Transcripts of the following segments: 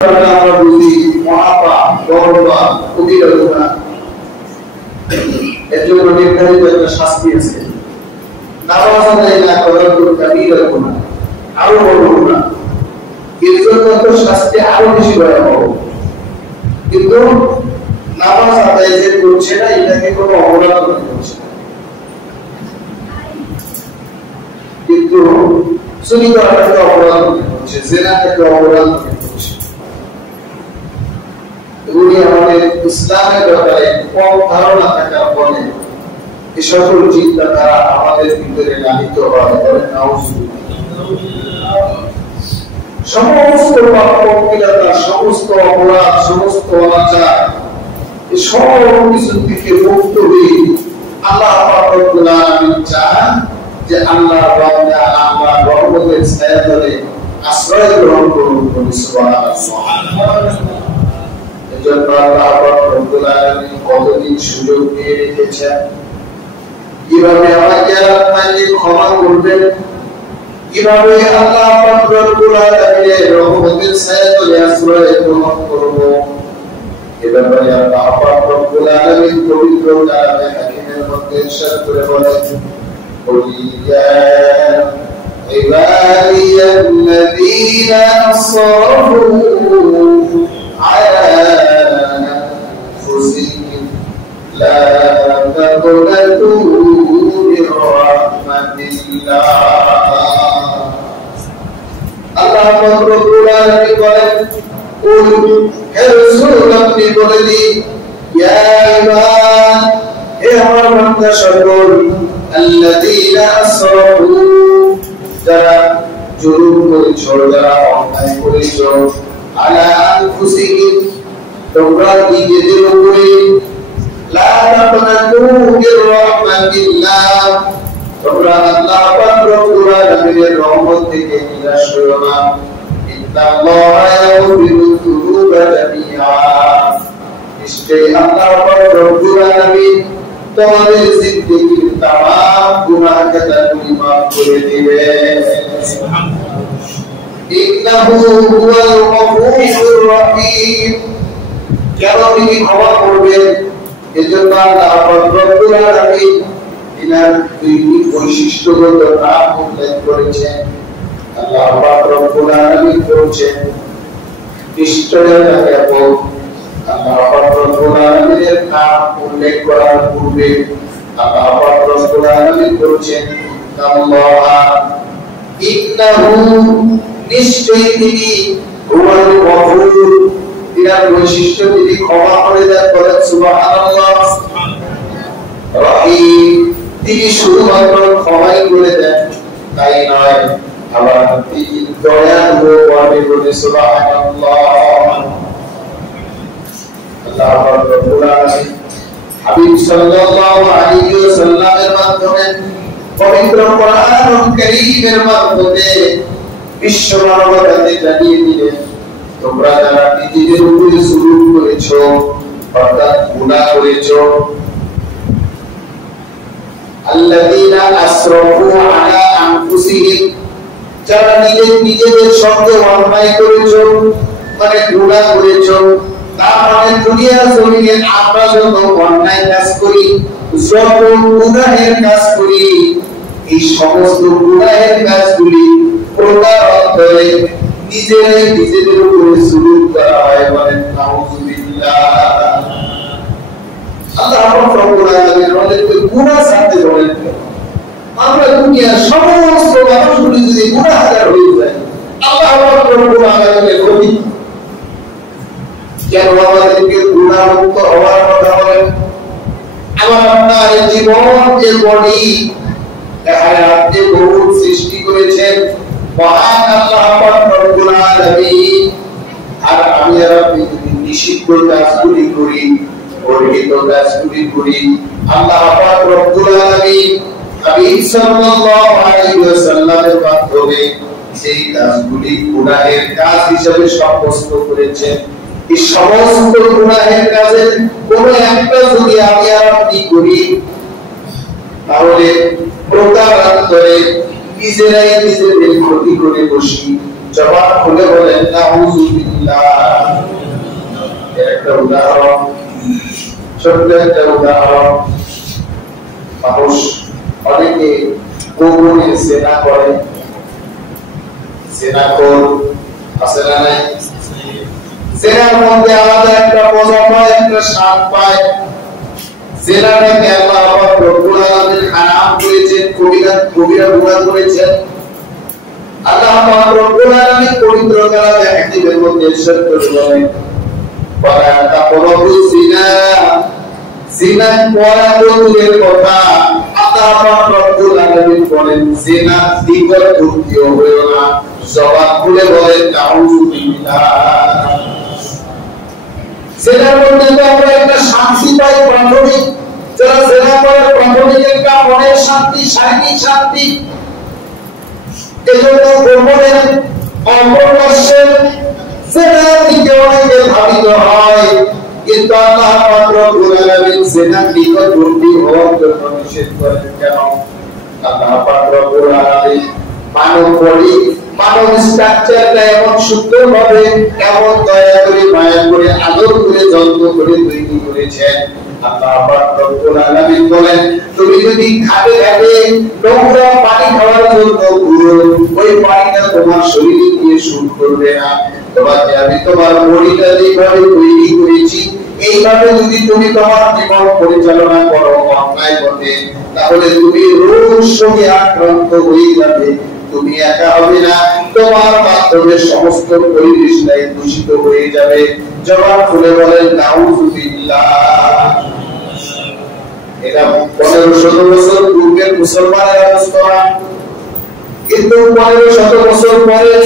আমরা বুঝি মহাপাপ, বড়পাপ, কবিরা গুনাহ, এর জন্য নির্ধারিত একটা শাস্তি আছে। নামাজ আদায় না করার জন্য কবিরা গুনাহ, আরো বড় গুনাহ, এর জন্য তো শাস্তি আরো বেশি ভয়াবহ। কিন্তু নামাজ আদায় যে করছে না, এটাকে কোনো অপরাধ মনে করছে না, কিন্তু চুরি করাটাকে অপরাধ মনে করছে, জিনাটাকে অপরাধ মনে করছে। এগুলি আমাদের ইসলামের ব্যাপারে কম ধারণা থাকার ফলে এই সকল চিন্তাধারা আমাদের ভিতরে লালিত হয়। সমস্ত পাপ-পঙ্কিলতা, সমস্ত অপরাধ, সমস্ত অনাচার, এই সব কিছু থেকে মুক্ত হয়ে আল্লাহ পাক রব্বুল আলামিন চান যে আল্লাহর বান্দা আমরা রহমতের ছায়াতলে আশ্রয় গ্রহণ করুন। সুবহানাল্লাহ। এজন্য আল্লাহ পাক রব্বুল আলামিন কতদিন সুযোগ দিয়ে রেখেছেন, কিভাবে আমাকে আপনাকে ক্ষমা করবেন, কিভাবে আল্লাহ পাক রব্বুল আলামিনের রহমতের ছায়াতলে আশ্রয় গ্রহণ করব। এ ব্যাপারে আল্লাহ পাক রব্বুল আলামিন পবিত্র কালামে হাকিমের মধ্যে ইরশাদ করে বলেন, ইয়া ইবাদিয়াল্লাযীনা আসরাফু আলা আনফুসিহিম লা তাকনাতু মির রাহমাতিল্লাহ। আল্লাহ পাক রব্বুল আলামিন বলেন, হে রাসূল আপনি বলে দিন, ইয়া ইবাদ, হে আমার বান্দা সকল, আল্লাযীনা আসরাফু, যারা জুলুম করেছো, যারা অন্যায় করেছো, আলা আনফুসিহিম, তোমরা নিজেদের উপরে, লা তাকনাতু মির রাহমাতিল্লাহ, তোমরা আল্লাহ পাক রব্বুল আলামিনের রহমত থেকে নিরাশ হয়ো না। ইন্নাল্লাহা ইয়াগফিরু যুনুবা জামিআ, নিশ্চয়ই আল্লাহ পাক রব্বুল আলামিন তোমাদের জিন্দেগীর तमाम গুনাহ খাতাগুলি মাফ করে দিবেন। ইন্নাহু হুয়াল গফুরুর রহিম, কেন তিনি ক্ষমা করবেন, এজন্য আল্লাহ পাক রব্বুল আলামিন ইনার দুইটি বৈশিষ্ট্যগত নাম উল্লেখ করেছেন। আল্লাহ পাক রব্বুল আলামিন বলেছেন, নিশ্চয়ই জ্ঞাপক, আল্লাহ পাক রব্বুল আলামিনের নাম উল্লেখ করার পূর্বে আল্লাহ পাক রব্বুল আলামিন বলেছেন, আল্লাহ ইন্নাহু, নিশ্চয়ই তিনি, হুয়াল গফুর, তিনার বৈশিষ্ট্য তিনি ক্ষমা করে দেন, বলেন সুবহানাল্লাহ। রহিম, তিনি শুধুমাত্র ক্ষমাই করে দেন তাই নয়, আবার তিনি দয়ালু, বলে সুবহানাল্লাহ। আল্লাহ পাক রব্বুল আলামিন হাবিব সাল্লাল্লাহু আলাইহি ওয়াসাল্লামের মাধ্যমে পবিত্র কোরআনুল কারীমের মাধ্যমে বিশ্ব মানবতাকে জানিয়ে দিলেন, তোমরা যারা নিজেদের উপরে জুলুম করেছো, অর্থাৎ গুনাহ করেছো, আল্লাযীনা আসরাফু আলা আনফুসিহিম, যারা নিজেদের সঙ্গে অন্যায় করেছো, মানে গুনাহ করেছো, তার মানে দুনিয়ার জমিনে আমরা যত অন্যায় কাজ করি, যত গুনাহের কাজ করি, এই সমস্ত গুনাহের কাজগুলি প্রকার অন্তরে নিজেদের উপরে জুলুম করা হয়, বলেন নাউযুবিল্লাহ। আল্লাহ পাক রব্বুল আলামিন আমাদেরকে গুনাহ ছাড়তে বলেন। আমরা দুনিয়ার সমস্ত মানুষগুলি যদি গুনাহগার হয়ে যায়, আল্লাহ পাক রব্বুল আলামিনের ক্ষতি। কেন আমাদেরকে গুনাহমুক্ত হওয়ার কথা বলেন? আমার আপনার জীবন, যে বডি, আপনি বহুত সৃষ্টি করেছেন মহান আল্লাহ পাক রব্বুল আলামিন, আর আমি আর আপনি যদি নিষিদ্ধ কাজগুলি করি, বর্জিত কাজগুলি করি, আল্লাহ পাক রব্বুল আলামিন হাবিব সাল্লাল্লাহু আলাইহি ওয়াসাল্লামের মাধ্যমে সেই কাজগুলি গুনাহের কাজ হিসেবে সাব্যস্ত করেছেন। এই সমস্ত গুনাহের কাজের কোন একটা যদি আমি আর আপনি করি, তাহলে প্রকারান্তরে নিজেরাই নিজেদের ক্ষতি করে বসি, জবান খুলে বলেন নাউযুবিল্লাহ। একটা উদাহরণ, ছোট্ট একটা উদাহরণ। মানুষ অনেকে গোপনে জেনা করে, জেনাখোর আছে না নাই? জেনার মধ্যে আলাদা একটা মজা পায়, একটা স্বাদ পায়। জেনাটাকে আল্লাহ রব্বুল আলামিন হারাম করেছেন, কবিরা গুনাহ করেছেন। আল্লাহ রব্বুল আলামিন পবিত্র কালামে হাকিমের মধ্যে ইরশাদ করে বলেন, ওয়ালা তাকরাবু জিনা, জিনা করা দূরের কথা, আল্লাহ রব্বুল আলামিন বলেন জিনা নিকটবর্তী হইও না। জবান খুলে বলেন নাউযুবিল্লাহ। জিনার মধ্যে তো আমরা একটা শান্তি পাই প্রাথমিক, যারা জিনা করে প্রাথমিক একটা মনের শান্তি, শারীরিক শান্তি। এজন্য গোপনে অপ্রকাশ্যে জিনার দিকে অনেকে ধাবিত হয়, কিন্তু আল্লাহ রব্বুল আলামিন জিনার নিকটবর্তী হওয়ার জন্য নিষেধ করেন কেন? আল্লাহ রব্বুল আলামিন মানব বডি, মানব স্ট্রাকচারটা এমন সুন্দরভাবে, এমন দয়া করে, মায়া করে, আদর করে, যত্ন করে তৈরি করেছেন। আল্লাহ রব্বুল আলামিন বলেন, তুমি যদি খাবে খাবে নোংরা পানি খাওয়ার জন্য ঘুরো, ওই পানিটা তোমার শরীরে গিয়ে শুট করবে না। তোমাকে আমি তোমার বডিটা যেভাবে তৈরি করেছি, এইভাবে যদি তুমি তোমার জীবন পরিচালনা করো অন্যায় পথে, তাহলে তুমি রোগ শোকে আক্রান্ত হয়ে যাবে। তুমি একা হবে না, তোমার মাধ্যমে সমস্ত পরিবেশটাই দূষিত হয়ে যাবে। জবান খুলে বলেন নাউযুবিল্লাহ। এটা 1500 বছর পূর্বের মুসলমানের অবস্থা, কিন্তু 1500 বছর পরে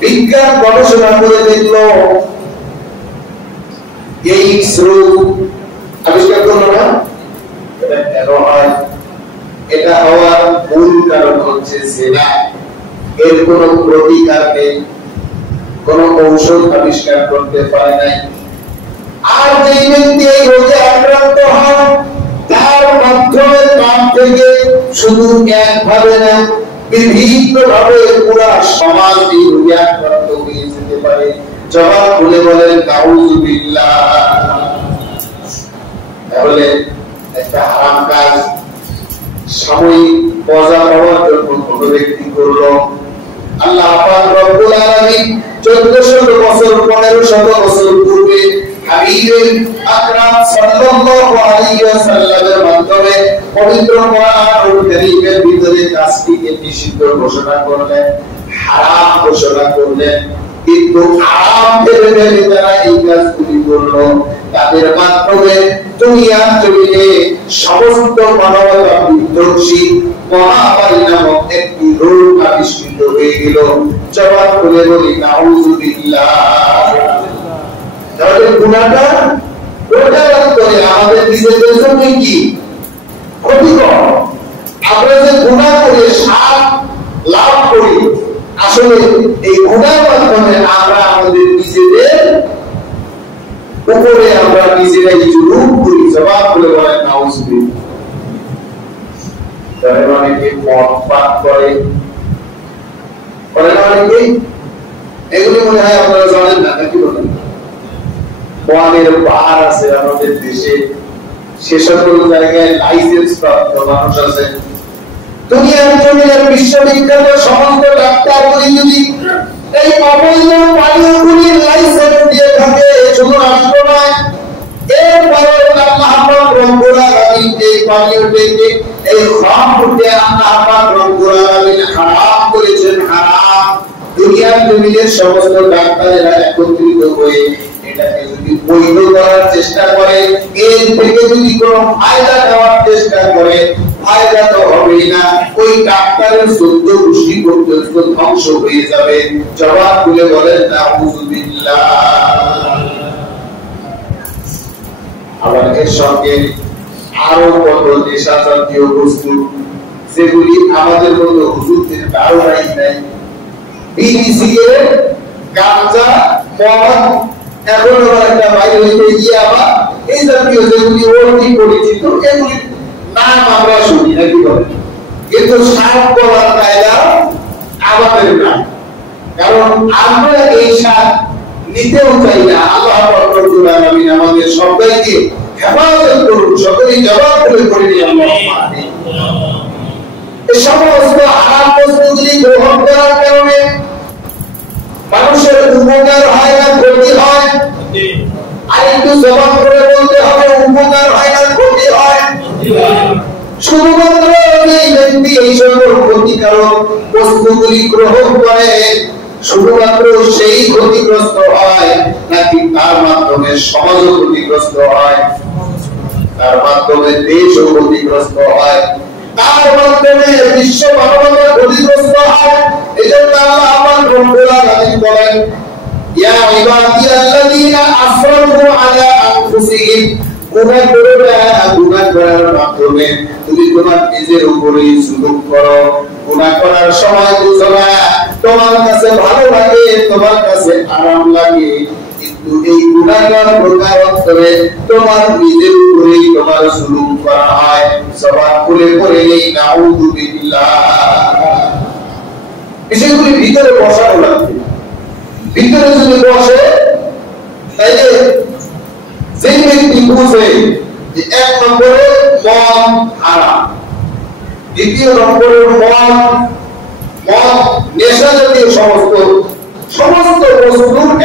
বিজ্ঞান গবেষণা করে দেখলো এই রোগ আবিষ্কার করলো না। এটা কেন হয়? এটা হওয়ার মূল কারণ হচ্ছে জিনা। এর কোনো প্রতিকার নেই, কোনো ঔষধ আবিষ্কার করতে পারে নাই। আর যেই ব্যক্তি এই রোগে আক্রান্ত হয়, তার মাধ্যমে তার থেকে শুধু একভাবে না, বিভিন্ন ভাবে পুরা সমাজ এই রোগে আক্রান্ত হয়ে যেতে পারে। জবান খুলে বলেন নাউযুবিল্লাহ। তাহলে একটা হারাম কাজ সাময়িক মজা পাওয়ার জন্য কোন ব্যক্তি করলো, আল্লাহ পাক রব্বুল আলামিন 1400 বছর 1500 বছর পূর্বে হাবিবে আকরাম সাল্লাল্লাহু আলাইহি ওয়াসাল্লামের মাধ্যমে পবিত্র কোরআনুল কারীমের ভিতরে কাজটিকে নিষিদ্ধ ঘোষণা করলেন, হারাম ঘোষণা করলেন। কিন্তু হারাম ভেবে ভেবে যারা এই কাজগুলি করলো, তাদের মাধ্যমে দুনিয়ার জমিনে সমস্ত মানবতা বিধ্বংসী মহামারী নামক একটি রোগ আবিষ্কৃত হয়ে গেল। জবান খুলে বলি নাউযুবিল্লাহ। তাহলে গুনাহটা প্রচার করে আমাদের নিজেদের জন্য কি ক্ষতিকর? আমরা যে গুনাহ করে সাপ লাভ করি, আসলে এই গুনাহের মাধ্যমে আমরা আমাদের নিজেদের উপরে আমরা নিজেরাই জুলুম করি। জবাব বলে বলেন নাউযুবিল্লাহ। তাহলে অনেকে মদ পান করে, অনেকে এগুলি মনে হয় আপনারা জানেন না, নাকি বলেন? মদের বার আছে আমাদের দেশে, সে সকল জায়গায় লাইসেন্স প্রাপ্ত মানুষ আছে। দুনিয়ার জমিনের বিশ্ববিখ্যাত সমস্ত ডাক্তারগুলি যদি এই অবৈধ পানীয়গুলির লাইসেন্স দিয়ে থাকে, শুধু রাষ্ট্র নয়, এরপরে আল্লাহ পাক রব্বুল আলামিন এই পানীয়টিকে, এই খামরকে আল্লাহ পাক রব্বুল আলামিন হারাম করেছেন। হারাম। দুনিয়ার জমিনের সমস্ত ডাক্তারেরা একত্রিত হয়ে এটাকে যদি বৈধ করার চেষ্টা করে, এর থেকে যদি কোনো ফায়দা নেওয়ার চেষ্টা করে, ফায়দা তো হবেই না, ওই ডাক্তারের 14 গোষ্ঠী পর্যন্ত ধ্বংস হয়ে যাবে। জবাব খুলে বলেন নাউযুবিল্লাহ। আবার এর সঙ্গে আরো কত নেশা জাতীয় বস্তু যেগুলি আমাদের মতো হুজুরদের ধারণাই নাই। বিড়ি, সিগারেট, গাঁজা, মদ, এখন আবার একটা বাইরে হইতে গিয়ে আবার এই জাতীয় যেগুলি অতি পরিচিত, এগুলি নাম আমরা শুনি, নাকি বলেন? কিন্তু সাপ বলার কায়দা আমাদের নাই। কারণ আমরা এই স্বাদ নিতেও চাই না। আল্লাহ রব্বুল আলামিন আমাদের সবাইকে হেফাজত করুন, সকলেই জবাব করে নিয়ে আল্লাহুম্মা আমিন। এই সমস্ত হারাম বস্তুগুলি গ্রহণ করার কারণে মানুষের উপকার হয় না ক্ষতি হয়? আর একটু জবাব করে বলতে হবে, উপকার হয় না ক্ষতি হয়? শুধুমাত্র এই ব্যক্তি এই সকল ক্ষতিকারক বস্তুগুলি গ্রহণ করে শুধুমাত্র সেই ক্ষতিগ্রস্ত হয়, নাকি তার মাধ্যমে সমাজও ক্ষতিগ্রস্ত হয়, তার মাধ্যমে দেশও ক্ষতিগ্রস্ত হয়, তার মাধ্যমে বিশ্ব মানবতা ক্ষতিগ্রস্ত হয়? এজন্য আল্লাহ রব্বুল আলামিন বলেন, ইয়া ইবাদিয়াল্লাযীনা আসরাফু আলা আনফুসিহিম, গুনাহ করার মাধ্যমে তুমি তোমার নিজের উপরেই জুলুম করো। গুনাহ করার সময় বুঝো না, তোমার কাছে ভালো লাগে, তোমার কাছে আরাম লাগে, কিন্তু এই গুনাহগার প্রকারান্তরে তোমার নিজের উপরেই তোমার জুলুম করা হয়। জবান খুলে পড়ে নেই নাউযু বিল্লাহ। বিষয়গুলি ভিতরে বসানো লাগবে। ভিতরে যদি বসে, তাইলে যে ব্যক্তি বুঝে যে এক নম্বরে মদ হারাম, দ্বিতীয় নম্বরে মদ নেশা জাতীয় সমস্ত বস্তুর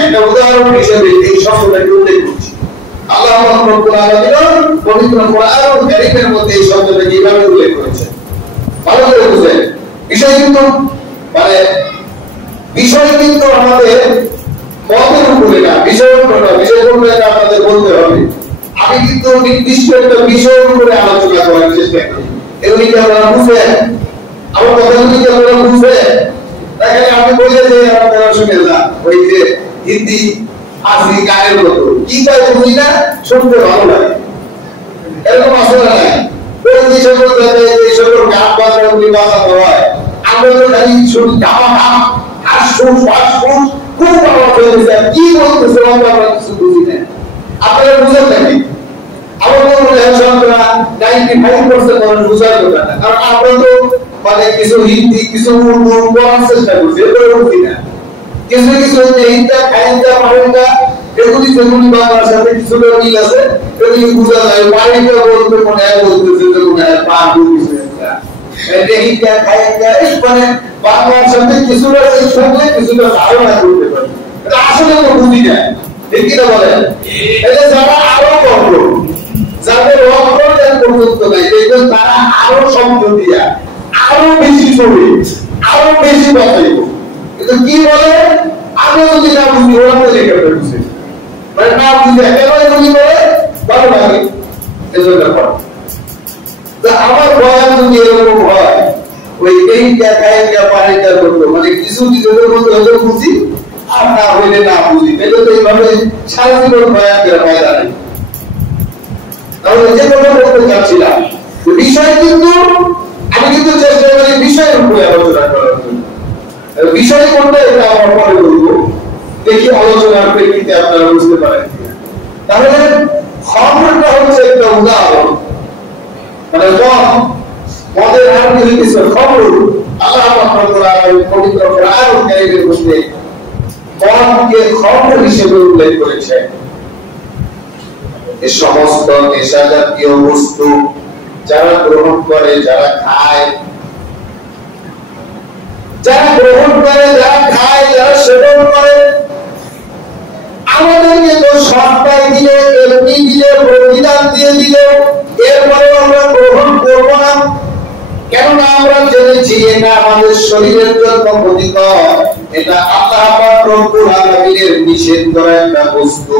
একটা উদাহরণ হিসেবে এই শব্দটাকে উল্লেখ করছি। আল্লাহ রব্বুল আলামিন পবিত্র কোরআন কারীমের মধ্যে এই শব্দটাকে এইভাবে উল্লেখ করেছেন। ভালো করে বুঝেন। বিষয় কিন্তু আমাদের মতের উপরে না, বিষয়ের উপরে আপনাদের বলতে হবে। আমি কিন্তু নির্দিষ্ট একটা বিষয়ের উপরে আলোচনা করার চেষ্টা করি। এগুলি কি আপনারা বুঝেন? আমার কথাগুলি কি আপনারা বুঝেন? দেখেন, আমি বলে যে আপনারা শুনে যান, ওই যে হিন্দি ফার্সি গানের মতো কি তাই বুঝি না, শুনতে ভালো লাগে, এরকম আসলে নাই। ওই যে সকল গান বাজনাগুলি বাজানো হয়, আমরা তো খালি শুনি ধামা ধাম, হাসফুস ফাসফুস, খুব ভালো চলতেছে, কি বলতেছে আমরা কিছু বুঝি না। আপনারা বুঝেন নাকি? আমার মনে হয় 95% মানুষ বুঝার কথা না, কারণ আমরা তো কিছু হিন্দি কিছু উর্দু পড়ার চেষ্টা করছি, এগুলো বুঝি না। কিছু হিন্দা খাইন্দা পারেন্দা এগুলি যেগুলি বাংলার সাথে কিছুটা মিল আছে, এগুলি বুঝা যায়। পারেন্দা বলতে মনে হয় বলতেছে যে মনে হয় পা বুঝতেছে হিন্দা খাইন্দা, মানে বাংলার সাথে কিছুটা মিল থাকলে কিছুটা ধারণা করতে পারে। এটা আসলে তো বুঝি না, ঠিক কিনা বলেন? এটা যারা আরো কম, যাদের অন্তর্জ্ঞান পর্যন্ত নাই, দেখবেন তারা আরো শব্দ দিয়া আরো বেশি ছবি আরো বেশি বাঁচাইব। কিন্তু কি বলে, আমি যদি না বুঝি ওরা তো লেখা বুঝে, মানে না বুঝে একেবারে বুঝি বলে ভালো লাগে, এজন্য আমার বয়ান যদি এরকম হয়, ওই এই দেখায় পানিটা করতো, মানে কিছু নিজেদের মধ্যে হলেও বুঝি আর না হইলে না বুঝি, এটা তো এইভাবে সারা জীবন বয়ান করে ফায়দা নেই। তাহলে যে কথা বলতে চাচ্ছিলাম, বিষয় কিন্তু আমি কিন্তু চেষ্টা করি বিষয়ের উপরে আলোচনা করার জন্য। বিষয় কোনটা এটা আমরা পরে বলবো, দেখি আলোচনার প্রেক্ষিতে আপনারা বুঝতে পারেন। তাহলে খবরটা হচ্ছে একটা উদাহরণ, মানে মদের আরবি হইতেছে খবর। আল্লাহ রব্বুল আলামিন পবিত্র কোরআন কারীমের মধ্যে মদকে খবর হিসেবে উল্লেখ করেছেন। এই সমস্ত নেশা জাতীয় বস্তু যারা গ্রহণ করে, যারা খায়, যারা সেবন করে, আমাদেরকে তো সরকার দিলে, এমনি দিলে, প্রতিদান দিয়ে দিল, এরপরে আমরা গ্রহণ করব না। কেননা আমরা জেনেছি এটা আমাদের শরীরের জন্য ক্ষতিকর, এটা আল্লাহ রব্বুল আলামিনের নিষেধ করা একটা বস্তু।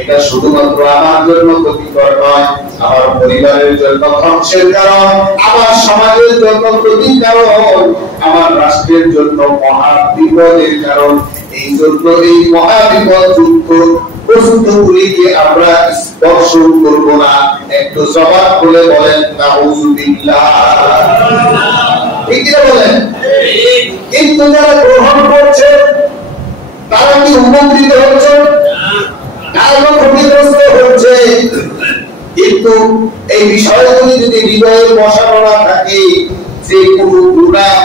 এটা শুধুমাত্র আমার জন্য ক্ষতিকর নয়, আমার পরিবারের জন্য ধ্বংসের কারণ, আমার সমাজের জন্য ক্ষতির কারণ, আমার রাষ্ট্রের জন্য মহা বিপদের কারণ। এই জন্য এই মহা বিপদযুক্ত বস্তুগুলিকে আমরা স্পর্শ করব না। একটু জবাব করে বলেন নাউযুবিল্লাহ। ঠিক কি বলেন? কিন্তু যারা গ্রহণ করছে তারা কি উপকৃত হচ্ছে? ক্ষতিগ্রস্ত হচ্ছে। কিন্তু এই বিষয়গুলি যদি হৃদয়ে বসানো না থাকে, যে কোনো গুনাহ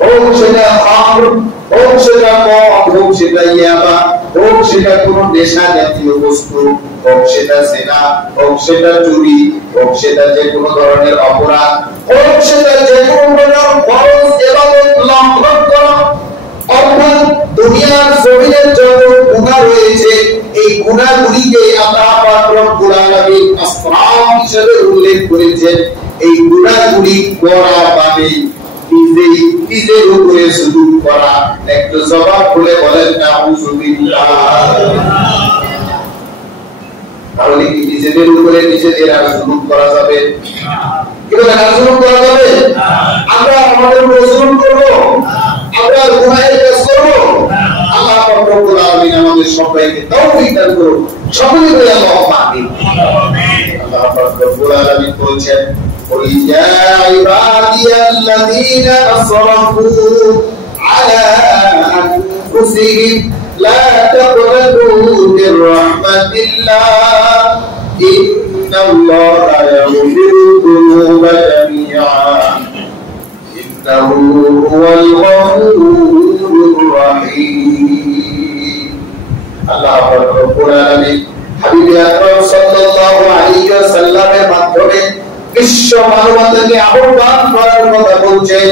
হোক, সেটা খামর হোক সেটা মদ, হোক সেটা ইয়াবা, হোক সেটা কোনো নেশা জাতীয় বস্তু, হোক সেটা জিনা, হোক সেটা চুরি, হোক সেটা যে কোনো ধরনের অপরাধ, হোক সেটা যে কোনো ধরনের ফরজ ইবাদত লঙ্ঘন করা, অর্থাৎ দুনিয়ার জমিনে যত গুনাহ রয়েছে এই গুনাহগুলিকে আল্লাহ পাক রব্বুল আলামিন আসরাম হিসেবে উল্লেখ করেছেন। এই গুনাহগুলি করা মানে নিজের উপরে সুজুদ করা। একটু জবাব খুলে বলেন নাউযুবিল্লাহ। তাহলে কি নিজেদের উপরে নিজেদের আর জুলুম করা যাবে? কি বলেন, আর জুলুম করা যাবে? আমরা আমাদের উপরে জুলুম করব? আমরা গুনাহের কাজ করব? আল্লাহ পাক রব্বুল আলামিন আমাদের সবাইকে তৌফিক দান করুন। সকলে বলে আল্লাহুম্মা আমিন। আল্লাহ পাক রব্বুল আলামিন বলেন, قل يا عبادي الذين أسرفوا على أنفسهم لا تقنطوا من رحمة الله إن الله يغفر الذنوب جميعا إنه هو الغفور الرحيم. الله رب العالمين حبيب আকরাম সাল্লাল্লাহু আলাইহি ওয়াসাল্লামের মাধ্যমে বিশ্ব মানবতাকে আহ্বান করার কথা বলছেন।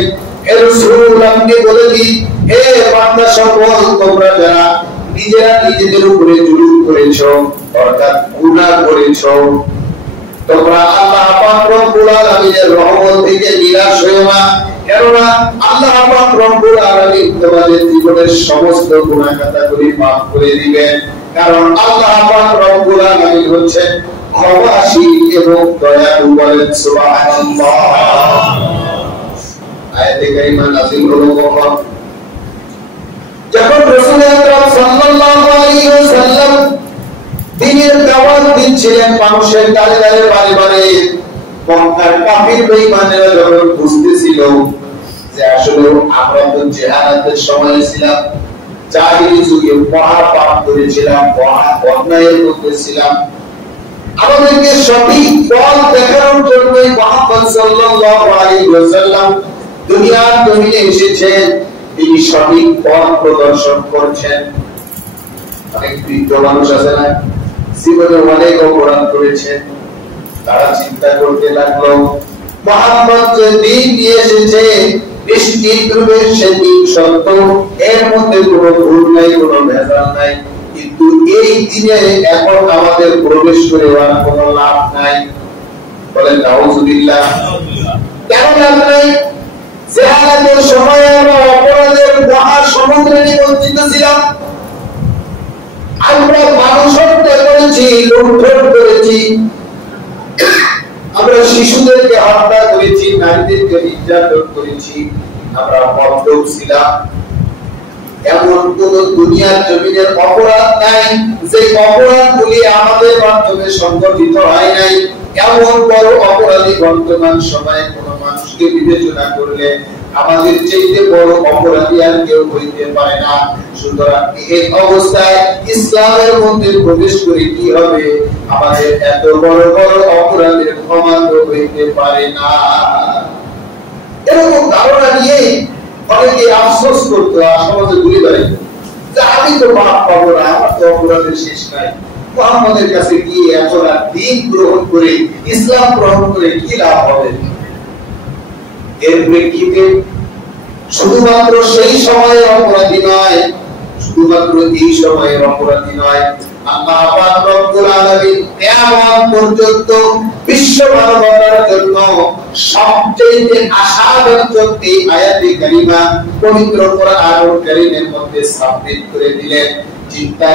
হে রাসূল, আপনি বলে দিন, হে বান্দা সকল, তোমরা যারা নিজেরা নিজেদের উপরে জুলুম করেছো, অর্থাৎ গুনাহ করেছো, তোমরা আল্লাহ পাক রব্বুল আলামিনের রহমত থেকে নিরাশ হয়ো না। কেননা আল্লাহ পাক রব্বুল আলামিন তোমাদের জীবনের সমস্ত গুনাহ খাতাগুলি মাফ করে দিবেন। কারণ আল্লাহ পাক রব্বুল আলামিন হচ্ছেন ক্ষমাশীল এবং দয়ালু। বলেন সুবহানাল্লাহ। আয়াতে কারিমা নাযিল হলো কখন? যখন রাসূল আকরাম সাল্লাল্লাহু আলাইহি ওয়াসাল্লাম দ্বীনের দাওয়াত দিচ্ছিলেন মানুষের দ্বারে দ্বারে বাড়ি বাড়ি, মক্কার কাফির বেঈমানেরা যখন বুঝতেছিল যে আসলে আমরা তো জিহাদের সময় ছিলাম, জাহিলি যুগে মহা পাপ করেছিলাম, মহা অন্যায়ের মধ্যে ছিলাম, আমাদেরকে সঠিক পথ দেখানোর জন্য মুহাম্মদ সাল্লাল্লাহু আলাইহি ওয়াসাল্লাম দুনিয়ার জমিনে এসেছেন। তিনি সঠিক পথ প্রদর্শন করছেন। অনেক বৃদ্ধ মানুষ আছে না, জীবনে অনেক অপরাধ করেছেন, তারা চিন্তা করতে লাগলো মুহাম্মদ যে দ্বীন নিয়ে এসেছে নিশ্চিতরূপে সে দ্বীন সত্য, এর মধ্যে কোনো ভুল নাই, কোনো ভেজাল নাই, কিন্তু এই দিনে এখন আমাদের প্রবেশ করে আর কোনো লাভ নাই। বলেন নাউযুবিল্লাহ। কেন লাভ নাই? জিহাদের সময় আমরা অপরাধের মহা সমুদ্রে নিমজ্জিত ছিলাম। আমরা মানুষ হত্যা করেছি, লুণ্ঠন করেছি, আমরা শিশুদেরকে হত্যা করেছি, নারীদেরকে নির্যাতন করেছি, আমরা মদ্যপ ছিলাম। এমন কোন দুনিয়ার জমিনের অপরাধ নাই যে অপরাধগুলি আমাদের মাধ্যমে সংগঠিত হয় নাই। এমন বড় অপরাধী বর্তমান সময়ে কোন মানুষকে বিবেচনা করলে আমাদের চাইতে বড় অপরাধী আর কেউ হইতে পারে না। সুতরাং এই অবস্থায় ইসলামের মধ্যে প্রবেশ করে কি হবে? আমাদের এত বড় বড় অপরাধের ক্ষমা তো হইতে পারে না। এরকম ধারণা নিয়ে অনেকে আফসোস করতো, সমাজে ঘুরে বেড়াইত যে আমি তো মাফ পাবো না, আমার তো অপরাধের শেষ নাই, মুহাম্মদের কাছে গিয়ে এখন আর দ্বীন গ্রহণ করে ইসলাম গ্রহণ করে কি লাভ হবে? এর প্রেক্ষিতে শুধুমাত্র সেই সময়ের অপরাধী নয়, শুধুমাত্র এই সময়ের অপরাধী নয়, আল্লাহ পাক রব্বুল আলামিন কিয়ামত পর্যন্ত বিশ্ব মানবতার জন্য সবচেয়ে আশাব্যঞ্জক এই আয়াতে কারিমা পবিত্র কোরআনুল কারীমের মধ্যে সাবমিট করে দিলেন। চিন্তা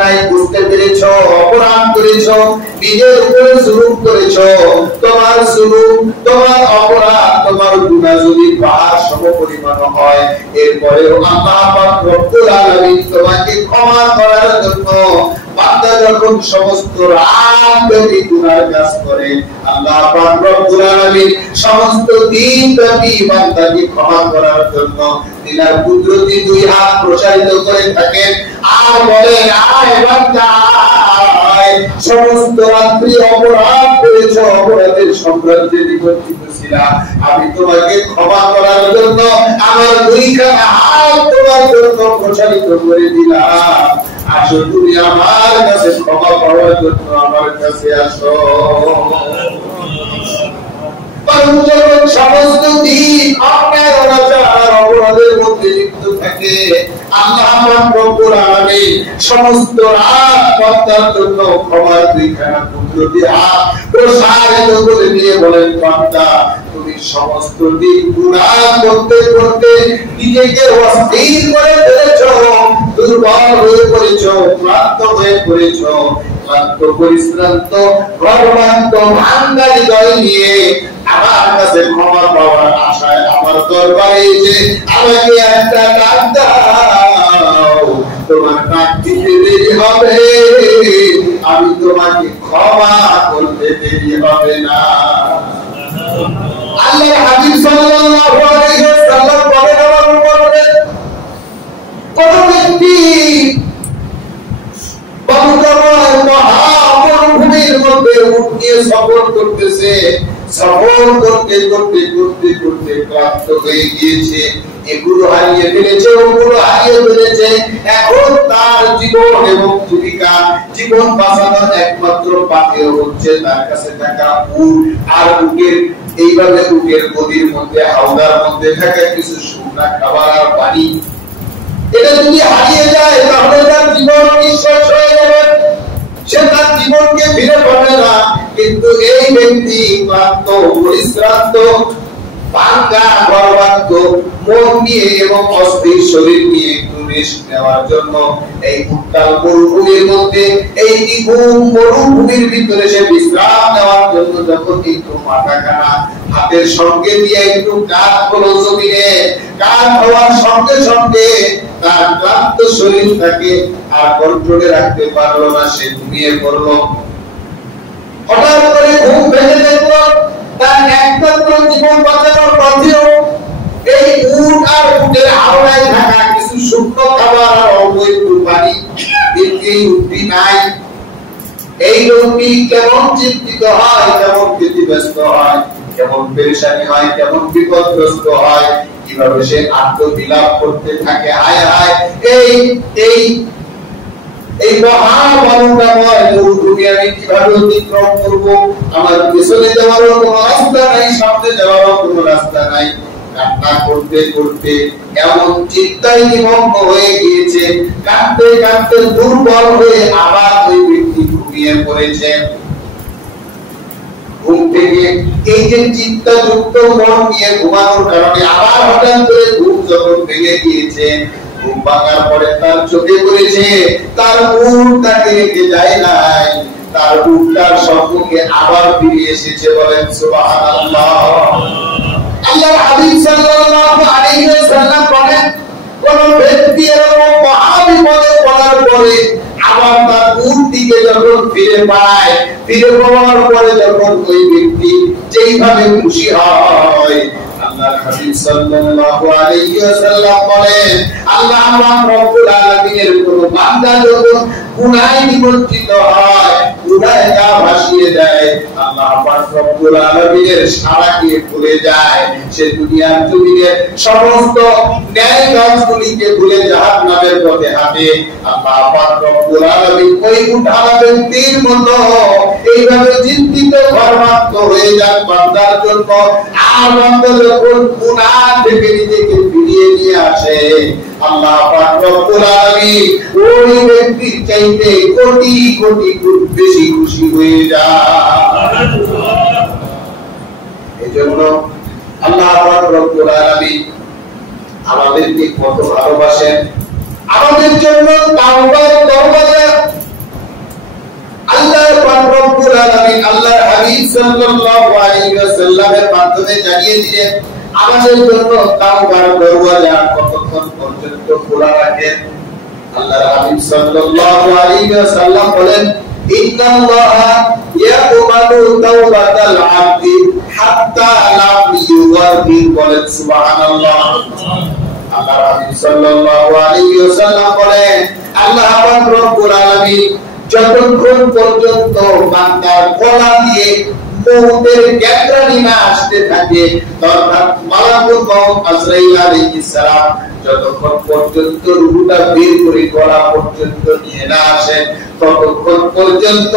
নাই, বুঝতে পেরেছো অপরাধ করেছো, নিজের উপরে জুলুম করেছো, তোমার জুলুম, তোমার অপরাধ, তোমার গুনাহ যদি পাহাড় সমপরিমাণ হয়, এরপরেও আল্লাহ পাক রব্বুল আলামিন তোমাকে ক্ষমা করার জন্য বান্দা যখন সমস্ত রাতব্যাপী গুনার কাজ করে, আল্লাহ পাক রব্বুল আলামিন সমস্ত দিনব্যাপী বান্দাকে ক্ষমা করার জন্য তিনার কুদরতি দুই হাত প্রসারিত করে থাকেন আর বলেন, আয় বান্দা আয়, সমস্ত রাত্রি অপরাধ করেছো, অপরাধের সাম্রাজ্যে নিমজ্জিত ছিল, করেছিলা, আমি তোমাকে ক্ষমা করার জন্য আমার দুইখানা হাত তোমার জন্য প্রসারিত করে দিলাম। আসো তুমি আমার কাছে ক্ষমা পাওয়ার জন্য আমার কাছে আসো। সমস্ত দিন অন্যায় অনাচার অপরাধের মধ্যে লিপ্ত থাকে, আল্লাহ রব্বুল আলামিন সমস্ত রাত বান্দার জন্য ক্ষমার দুইখানা কুদরতি হাত প্রসারিত করে দিয়ে বলেন, বান্দা তুমি সমস্ত দিন গুনাহ করতে করতে নিজেকে অস্থির করে ফেলেছো, দুর্বল হয়ে পড়েছো, ক্লান্ত হয়ে পড়েছো, ক্লান্ত পরিশ্রান্ত ভগবান্ত ভাঙ্গা হৃদয় নিয়ে আমার কাছে ক্ষমা পাওয়ার আশায় আমার দরবারে যে আমাকে একটা ডাক দাও, তোমার ডাক দিতে দেরি হবে, আমি তোমাকে ক্ষমা করতে দেরি হবে না। আল্লাহর হাবিব সাল্লাল্লাহু আলাইহি ওয়াসাল্লাম বলেন, আমার উপরে কোন ব্যক্তি মরুভূমির মধ্যে উট নিয়ে সফর করতেছে, সফর করতে করতে করতে করতে ক্লান্ত হয়ে গিয়েছে, এগুলো হারিয়ে ফেলেছে, ওগুলো হারিয়ে ফেলেছে, এখন তার জীবন এবং জীবিকা, জীবন বাঁচানোর একমাত্র পাথেয় হচ্ছে তার কাছে থাকা উট আর উটের, এইভাবে উটের গদির মধ্যে হাওদার মধ্যে থাকা কিছু শুকনা খাবার আর পানি। এটা যদি হারিয়ে যায় তাহলে তার জীবন নিঃশেষ হয়ে যাবে, সে তার জীবনকে ফিরে পাবে না। কিন্তু এই ব্যক্তি ক্লান্ত পরিশ্রান্ত ভাঙ্গা গর্বাক্ত মন নিয়ে এবং অস্থির শরীর নিয়ে একটু রেস্ট নেওয়ার জন্য এই উত্তাল মরুভূমির মধ্যে, এই নিগুম মরুভূমির ভিতরে সে বিশ্রাম নেওয়ার জন্য যখন একটু মাথাখানা হাতের সঙ্গে দিয়ে একটু কাজ হলো জমিনে, কাজ হওয়ার সঙ্গে সঙ্গে তার ক্লান্ত শরীরটাকে আর কন্ট্রোলে রাখতে পারলো না, সে ঘুমিয়ে পড়লো। হঠাৎ করে ঘুম ভেঙে দেখলো তার একমাত্র জীবন বাঁচানোর পথেও এই উট আর উটের হাওড়ায় থাকা কিছু শুকনো খাবার আর অল্প একটু পানি, কিন্তু এই উটটি নাই। এই লোকটি কেমন চিন্তিত হয়, কেমন ব্যতিব্যস্ত হয়, কেমন পেরেশানি হয়, কেমন বিপদগ্রস্ত হয়, কিভাবে সে আত্মবিলাপ করতে থাকে, হায় হায় এই এই এই মহাবনময় মরুভূমি আমি কিভাবে অতিক্রম করবো, আমার পেছনে যাওয়ারও কোনো রাস্তা নাই, সামনে যাওয়ারও কোনো রাস্তা নাই। কান্না করতে করতে এমন চিন্তায় নিমগ্ন হয়ে গিয়েছে, কাঁদতে কাঁদতে দুর্বল হয়ে আবার ওই ব্যক্তি ঘুমিয়ে পড়েছে। ঘুম থেকে এই যে চিন্তাযুক্ত মন নিয়ে ঘুমানোর কারণে আবার হঠাৎ করে ঘুম যখন ভেঙে গিয়েছে, ঘুম ভাঙার পরে তার চোখে পড়েছে তার উট তাকে রেখে যায় নাই, তার উটটার সম্মুখে আবার ফিরে এসেছে। বলেন সুবহানাল্লাহ। আল্লাহর হাবিব সাল্লাল্লাহু আলাইহি ওয়াসাল্লাম বলেন, কোন ব্যক্তি এরকম মহাবিপদে পড়ার পরে আবার তার উট দিকে যখন ফিরে পায়, ফিরে পাওয়ার পরে যখন ওই ব্যক্তি যেইভাবে খুশি হয়, আল্লাহর হাবিব সাল্লাল্লাহু আলাইহি ওয়াসাল্লাম বলেন, আল্লাহ রব্বুল আলামিনের কোন বান্দা যখন গুনাহে নিমজ্জিত হয়, গুনাহে গা ভাসিয়ে দেয়, আল্লাহ রব্বুল আলামিনের সারাকে ভুলে যায়, সে দুনিয়ার জমিনে সমস্ত ন্যায় কাজগুলিকে ভুলে জাহান্নামের পথে হাঁটে। আল্লাহ রব্বুল আলামিন ওই উঠানা ব্যক্তির মতো এইভাবে চিন্তিত ঘরমাক্ত হয়ে যান বান্দার জন্য। আর বান্দা যখন গুনাহ থেকে নিজেকে ফিরিয়ে নিয়ে আসে, আল্লাহ পাক রব্বুল আলামিন ওই ব্যক্তির চাইতে কোটি কোটি গুণ বেশি খুশি হয়ে যায়। এজন্য আল্লাহ পাক রব্বুল আলামিন আমাদেরকে কত ভালোবাসেন, আমাদের জন্য তাওবার দরওয়াজা আল্লাহ পাক রব্বুল আলামিন আল্লাহর হাবিব সাল্লাল্লাহু আলাইহি ওয়াসাল্লামের মাধ্যমে জানিয়ে দিলেন আমাদের জন্য তাওবার দরওয়াজা কতক্ষণ পর্যন্ত খোলা রাখেন। আল্লাহর হাবিব সাল্লাল্লাহু আলাইহি ওয়াসাল্লাম বলেন, ইন্নাল্লাহা ইয়াকবালু তাওবাতাল আবদি হাত্তা লাম ইউগারগির। বলেন সুবহানাল্লাহ। আল্লাহর হাবিব সাল্লাল্লাহু আলাইহি ওয়াসাল্লাম বলেন, আল্লাহ পাক রব্বুল আলামিন যতক্ষণ পর্যন্ত বান্দার গলা দিয়ে মউতের গ্যাঁটরানি না আসতে থাকে, অর্থাৎ মালাকুল মউত আজরাইল আলাইহিস সালাম যতক্ষণ পর্যন্ত রূহটা বের করে গলা পর্যন্ত নিয়ে না আসে, ততক্ষণ পর্যন্ত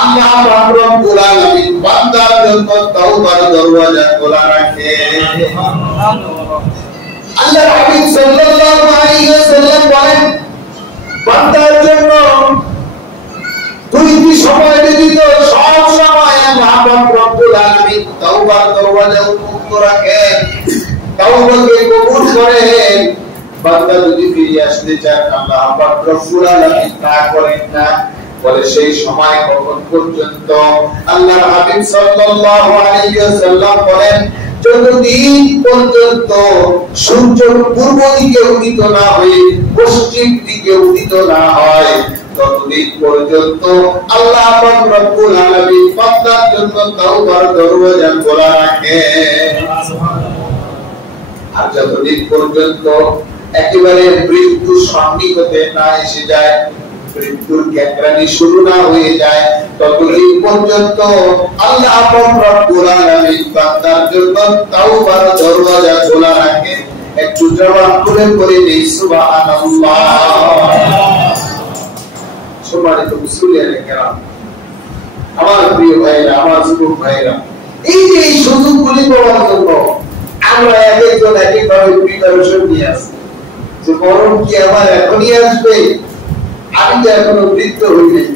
আল্লাহ পাক রব্বুল আলামিন বান্দার জন্য তওবার দরওয়াজা খোলা রাখে। আল্লাহর হাবিব সাল্লাল্লাহু আলাইহি ওয়াসাল্লাম বলেন, বান্দার জন্য দুইটি সময় ব্যতীত সব সময় আল্লাহ পাক রব্বুল আলামিন তওবার দরওয়াজা উন্মুক্ত রাখেন, তওবাকে কবুল করেন। বান্দা যদি ফিরে আসতে চায়, আল্লাহ পাক রব্বুল আলামিন তা করেন না। বলে সেই সময় কখন পর্যন্ত? আল্লাহর হাবিব সাল্লাল্লাহু আলাইহি ওয়াসাল্লাম বলেন, যতদিন পর্যন্ত সূর্য পূর্ব দিকে উদিত না হয়ে পশ্চিম দিকে উদিত না হয়, ততদিন পর্যন্ত আল্লাহ পাক রব্বুল আলামিন বান্দার জন্য তওবার দরওয়াজা খোলা রাখেন। আর যতদিন পর্যন্ত একেবারে মৃত্যু সন্নিকটে না এসে যায়, মৃত্যুর গ্যাঁটরানি শুরু না হয়ে যায়, ততদিন পর্যন্ত আল্লাহ পাক রব্বুল আলামিন বান্দার জন্য তওবার দরওয়াজা খোলা রাখেন। একটু জবান খুলে পড়ে নেই সুবহানাল্লাহ। সম্মানিত মুসলিয়ানে কেরাম, আমার প্রিয় ভাইরা, আমার যুবক ভাইরা, এই যে এই সুযোগগুলি পাওয়ার জন্য আমরা একজন এক একভাবে প্রিপারেশন নিয়ে আসি যে মরণ কি আমার এখনই আসবে, আমি তো এখনো বৃদ্ধ হই নাই।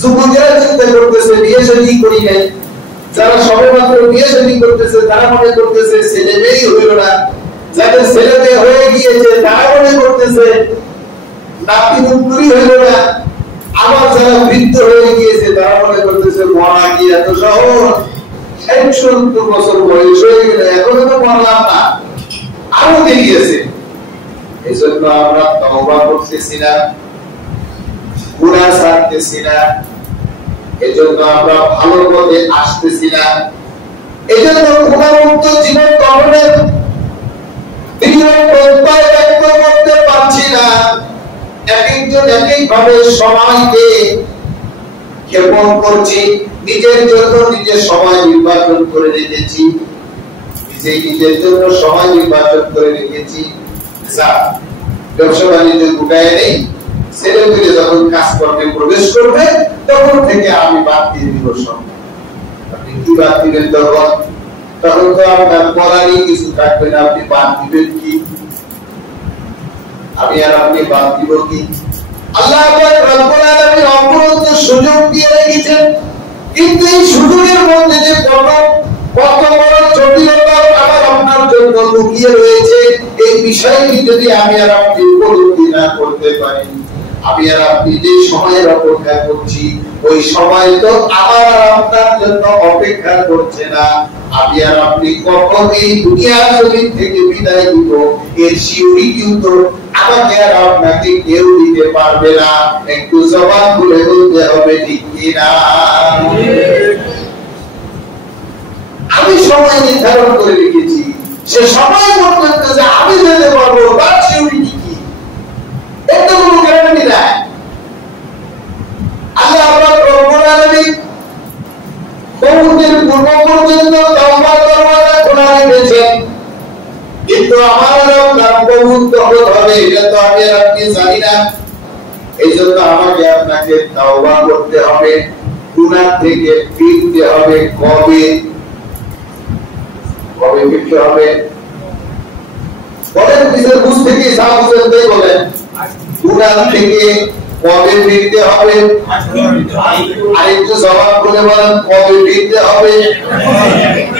যুবকেরা চিন্তা করতেছে বিয়ে শাদী করি নাই, যারা সবেমাত্র বিয়ে শাদী করতেছে তারা মনে করতেছে ছেলে মেয়েই হইল না, যাদের ছেলে মেয়ে হয়ে গিয়েছে তারা মনে করতেছে নাতি পুত্রই হইল না, আবার যারা বৃদ্ধ হয়ে গিয়েছে তারা মনে করতেছে মরা কি এত সহজ, 60-70 বছর বয়স হয়ে গেলে এখনো তো মরলাম না, আরো দেরি আছে। এই জন্য আমরা তওবা করতেছি না, গুনাহ ছাড়তেছি না, এজন্য আমরা ভালো পথে আসতেছি না, এজন্য গুনাহমুক্ত জীবন গঠনের উপায় ব্যক্ত করতে পারছি না। এক একজন এক একভাবে সময়কে ক্ষেপণ করছি, নিজের জন্য নিজের সময় নির্বাচন করে রেখেছি, নিজের জন্য সময় নির্বাচন করে রেখেছি। ব্যবসা বাণিজ্য গুটায় নেই, ছেলে পেলে যখন কাজকর্মে প্রবেশ করবে তখন থেকে আমি বাদ দিয়ে দিব সব। আপনি কি বাদ দিবেন? তখন তো আপনার করারই কিছু থাকবে না, আপনি বাদ দিবেন কি? আমি আর আপনি বাদ দিব কি? আল্লাহ রব্বুল আলামিন অপরন্ত সুযোগ দিয়ে রেখেছেন, কিন্তু এই সুযোগের মধ্যে যে কত বড় জটিলতা আমার আপনার জন্য লুকিয়ে রয়েছে, এই বিষয়টি যদি আমি আর আপনি উপলব্ধি না করতে পারি, আমি আর আপনি যে সময়ের অপেক্ষা করছি ওই সময় তো আমার আর আপনার জন্য অপেক্ষা করছে না। আমি আর আপনি কখন এই দুনিয়া জমিন থেকে বিদায় দিব, এর সিউরিটিও তো আমাকে আর আপনাকে কেউ দিতে পারবে না। একটু জবান খুলে বলতে হবে, ঠিক কিনা? আমি সময় নির্ধারণ করে রেখেছি, সে সময় পর্যন্ত যে আমি যেতে পারবো তার সিউরিটি কি? এটা কোনো গ্যারান্টি নাই। আল্লাহ রব্বুল আলামিন মওতের পূর্ব পর্যন্ত তওবার দরওয়াজা খোলা রেখেছেন, কিন্তু আমার আপনার মওত কখন হবে এটা তো আমি আর আপনি জানি না। এই জন্য আমাকে আপনাকে তওবা করতে হবে, গুনাহ থেকে ফিরতে হবে। কবে ফিরতে হবে? বলেন, নিজের বুঝ থেকে সাবধান হয়ে বলেন, গুনাহ থেকে কবে ফিরতে হবে? আরেকটু জবাব করে বলেন, কবে ফিরতে হবে?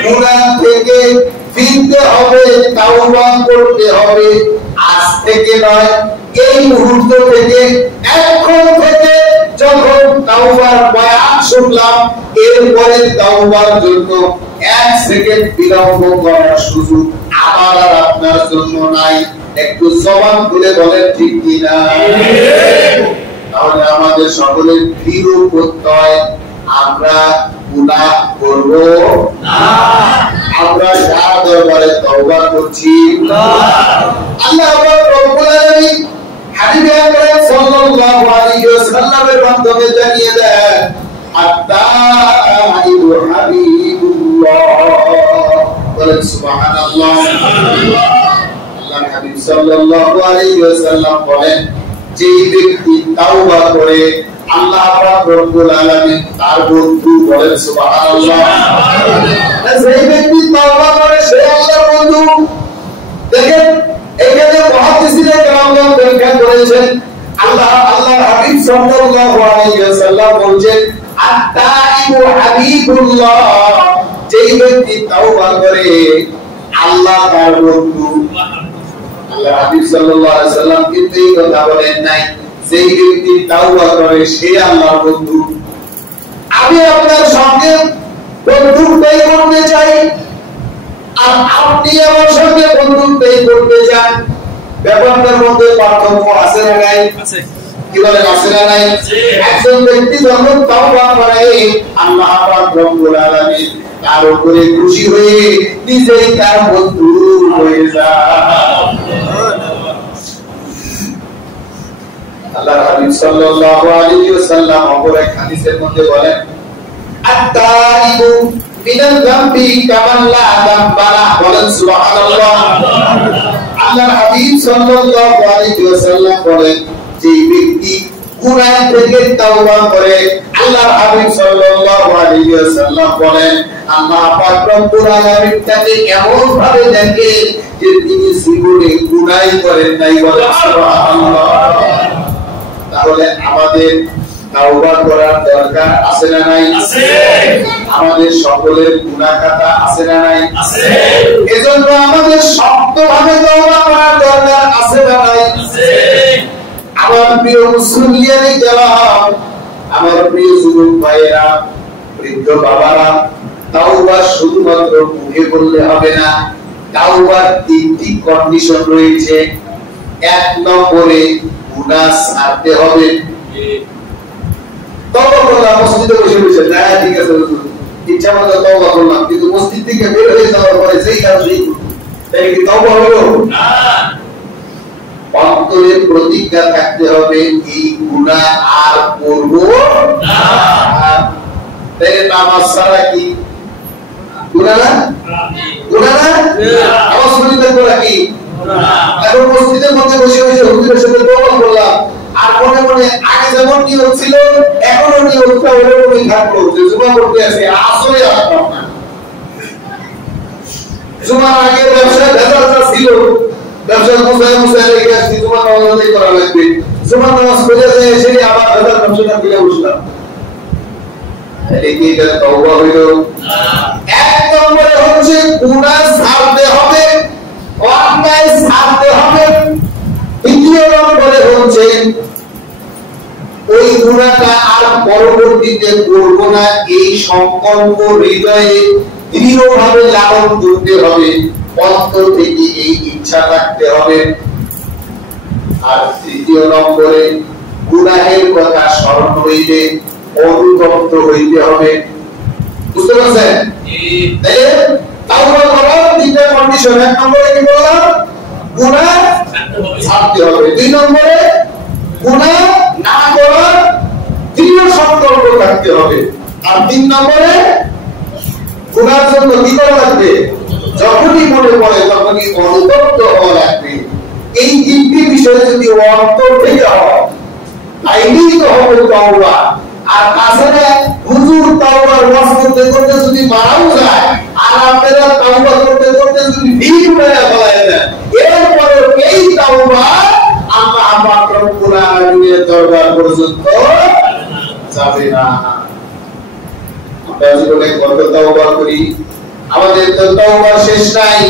গুনাহ থেকে ফিরতে হবে, তাওবা করতে হবে। আজ থেকে নয়, এই মুহূর্ত থেকে, এখন থেকে যখন তাওবার বয়ান শুনলাম, এরপরে তাওবার জন্য 1 সেকেন্ড বিলম্ব করার সুযোগ আমার আর আপনার জন্য নাই। একটু জবান খুলে বলেন, ঠিক কিনা? তাহলে আমাদের সকলের দৃঢ় প্রত্যয়, আমরা গুনাহ করব না, আমরা যার দরবারে তওবা করছি না। আল্লাহ রব্বুল আলামিন হাবিবে আকরাম সাল্লাল্লাহু আলাইহি ওয়াসাল্লামের মাধ্যমে জানিয়ে দেন, আত-তাইবু হাবিবুল্লাহ। বলেন সুবহানাল্লাহ। আল্লাহর হাবিব সাল্লাল্লাহু আলাইহি ওয়াসাল্লাম বলেন, যে ব্যক্তি তাওবা করে আল্লাহ পাক রব্বুল আলামিন তার বন্ধু। বলেন সুবহানাল্লাহ। যে ব্যক্তি তাওবা করে সে আল্লাহর বন্ধু। দেখেন এখানে মুহাদ্দিসিনে কেরামগণ ব্যাখ্যা করেছেন, আল্লাহর হাবিব সাল্লাল্লাহু আলাইহি ওয়াসাল্লাম বলেন, আত-তাইবু হাবিবুল্লাহ। যে ব্যক্তি তাওবা করে আল্লাহ তার বন্ধু। আল্লাহর হাবিব সাল্লাল্লাহু আলাইহি ওয়াসাল্লাম কিন্তু এই কথা বলেন নাই যে ব্যক্তি তাওবা করে সে আল্লাহর বন্ধু। আমি আপনার সঙ্গে বন্ধুত্বই করতে চাই আর আপনি আমার সঙ্গে বন্ধুত্বই করতে চান, ব্যাপারটার মধ্যে পার্থক্য আছে না নাই? আছে। কি বলেন আছে না নাই? একজন ব্যক্তি যখন তাওবা করে আল্লাহ পাক রব্বুল আলামিন তার উপরে খুশি হয়ে নিজেই তার বন্ধু হয়ে যায়। আল্লাহর হাবিব সাল্লাল্লাহু আলাইহি ওয়াসাল্লাম অপর এক হাদিসের মধ্যে বলেন, আত-তাইবু মিনাল যামবি কামান লা যামবা লা। বলেন সুবহানাল্লাহ। আল্লাহর হাবিব সাল্লাল্লাহু আলাইহি ওয়াসাল্লাম বলেন, যে ব্যক্তি গুনাহ থেকে তাওবা করে আল্লাহর হাবিব সাল্লাল্লাহু আলাইহি ওয়াসাল্লাম বলেন, আল্লাহ পাক রব্বুল আলামিন তাকে এমন ভাবে দেখে যে তিনি জীবনে গুনাহই করেন নাই। বলেন সুবহানাল্লাহ। তাহলে আমাদের তাওবা করার দরকার আছে না নাই? আছে। আমাদের সকলের গুনাহ খাতা আছে না নাই? আছে। এজন্য আমাদের শক্তভাবে তাওবা করার দরকার আছে না নাই? আছে। আমার প্রিয় মুসলিয়ানি যারা, আমার প্রিয় যুবক ভাইয়েরা, বৃদ্ধ বাবারা, তাওবা শুধুমাত্র মুখে বললে হবে না। তাওবার তিনটি কন্ডিশন রয়েছে। এক নম্বরে গুনাহ ছাড়তে হবে। তওবা করলাম মসজিদে বসে বসে, না ঠিক আছে ইচ্ছা মতো তওবা করলাম, কিন্তু মসজিদ থেকে বের হয়ে যাওয়ার পরে যেই কাজ সেই তাই কি তওবা হলো না? অন্তরে প্রতিজ্ঞা থাকতে হবে এই গুনাহ আর করব না। তাই নামাজ ছাড়া কি গুনাহ না? গুনাহ না? নামাজ পড়তে করা কি গুনাহ? এখন মসজিদের মধ্যে বসে বসে হুজুরের সাথে তওবা করলাম, আর মনে মনে আগে যেমন নিয়ত ছিল এখনো নিয়তটা ওরকমই থাকলো যে জুমা করতে আছে, আসলে আসলাম না। জুমার আগে ব্যবসায় ভেজালটা ছিল, ব্যবসায় মুসায় রেখে আসছি, জুমার নামাজই করা লাগবে। জুমার নামাজ পড়ে যায় সেটি আবার ভেজাল ব্যবসাটা খুলে বসলাম। তাহলে কি এটা তওবা হইল? এক নম্বরে হচ্ছে গুনাহ ছাড়তে হবে, অন্যায় ছাড়তে হবে। দ্বিতীয় নম্বরে হচ্ছে ওই গুনাহটা আর পরবর্তীতে করব না, এই সংকল্প হৃদয়ে দৃঢ়ভাবে লালন করতে হবে, অন্তর থেকে এই ইচ্ছা রাখতে হবে। আর তৃতীয় নম্বরে গুনাহের কথা স্মরণ হইলে অনুতপ্ত হইতে হবে। বুঝতে পারছেন? তাই তাওবা করার তিনটা কন্ডিশন। এক নম্বরে কি বললাম? গুনাহ ছাড়তে হবে। দুই নম্বরে গুনাহ না করার দৃঢ় সংকল্প রাখতে হবে। আর তিন নম্বরে গুনার জন্য কি করা লাগবে? যখনই মনে পড়ে তখনই অনুতপ্ত হওয়া লাগবে। এই তিনটি বিষয় যদি অন্তর থেকে হয় তাইলেই তো হবে তাওবা। আর তাছাড়া হুজুর তাওবার ওয়াজ করতে করতে যদি মারাও যায় আর আপনারা তাওবা করতে করতে যদি ভিড় হয়ে ফেলায় দেন, এরপরে এই তাওবা আল্লাহ পাক রব্বুল আলামিনের দরবার পর্যন্ত যাবে না। আমরা জীবনে কত তাওবা করি, আমাদের তো তাওবার শেষ নাই।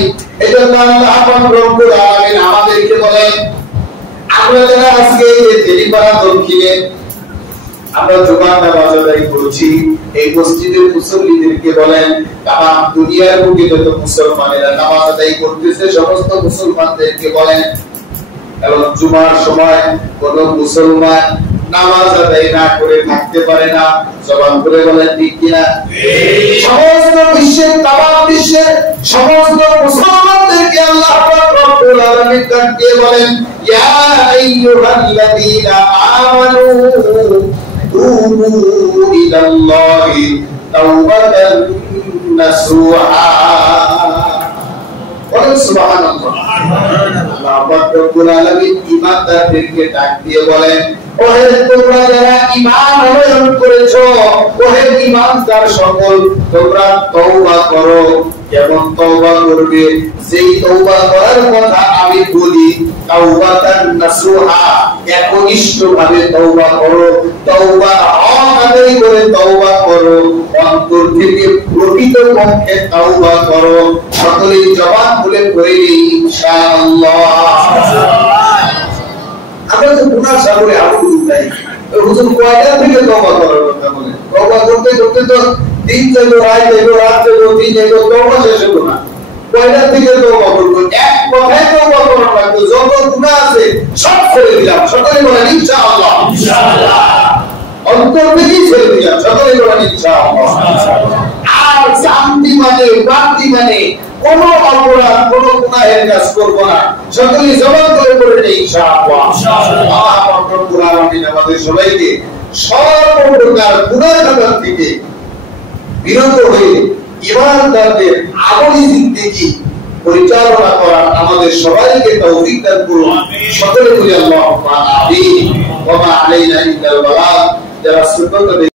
এজন্য আল্লাহ পাক রব্বুল আলামিন আমাদেরকে বলেন, আমরা যারা আজকে এই তেলিপাড়া দক্ষিণে আমরা জুমার নামাজ আদায় করছি, এই মসজিদের মুসল্লিদেরকে বলেন, তামাম দুনিয়ার বুকে যত মুসলমানেরা নামাজ আদায় করতেছে সমস্ত মুসলমানদেরকে বলেন, এবং জুমার সময় কোন মুসলমান নামাজ আদায় না করে থাকতে পারে না। জবান করে বলেন ঠিক কিনা? সমস্ত বিশ্বের তামাম বিশ্বের সমস্ত মুসলমানদেরকে আল্লাহ পাক রব্বুল আলামিন ডাক দিয়ে বলেন, ইয়া আইয়ুহাল্লাযীনা আমানু وتوبوا إلى الله توبة نصوحا সুবহানাল্লাহ। আল্লাহ পাক রব্বুল আলামিন ঈমানদারদেরকে ডাক দিয়ে বলেন, ওহে তোমরা যারা ঈমান আনয়ন করেছো, ওহে ঈমানদার সকল, তোমরা তওবা করো। কেমন তওবা করবে? যেই তওবা করার কথা আমি বলি, তাওবাতান নাসুহা, একনিষ্ঠভাবে তওবা করো। তওবা হক আদায় করে তওবা করো, অন্তর থেকে প্রকৃত পক্ষে তওবা করো। সকলেই জবান খুলে পড়ে নেই ইনশাআল্লাহ। আমরা তো গুনাহ সাগরে আবুল নাই, হুজুর কয়টা থেকে তওবা করার কথা বলে? তওবা করতে করতে তো দিন চলো, রাত চলো, রাত চলো, দিন চলো, তওবা শেষ হলো না। কয়টা থেকে তওবা করবো? এক কথায় তওবা করা লাগবে। যত গুনাহ আছে সব ছেড়ে দিলাম। সকলে বলেন ইনশাআল্লাহ। ইনশাআল্লাহ। অন্তর থেকেই ছেড়ে দিলাম। সকলে বলেন ইনশাআল্লাহ। আর শান্তি মানে, বান্তি মানে কোন অপরাধ, কোন গুনাহের কাজ করবো না। সকলে জবান করে পড়ে নেই ইনশাআল্লাহ। ইনশাআল্লাহ। আল্লাহ রব্বুল আলামিন আমাদের সবাইকে সর্বপ্রকার গুনাহ খাতা থেকে বিরত হয়ে ঈমানদারদের আমলী জিন্দেগি পরিচালনা করার আমাদের সবাইকে তৌফিক দান করুন। সকলে বলি আল্লাহুম্মা আমিন। ওয়া মা আলাইনা ইল্লাল বালাগ। যারা সুন্নাত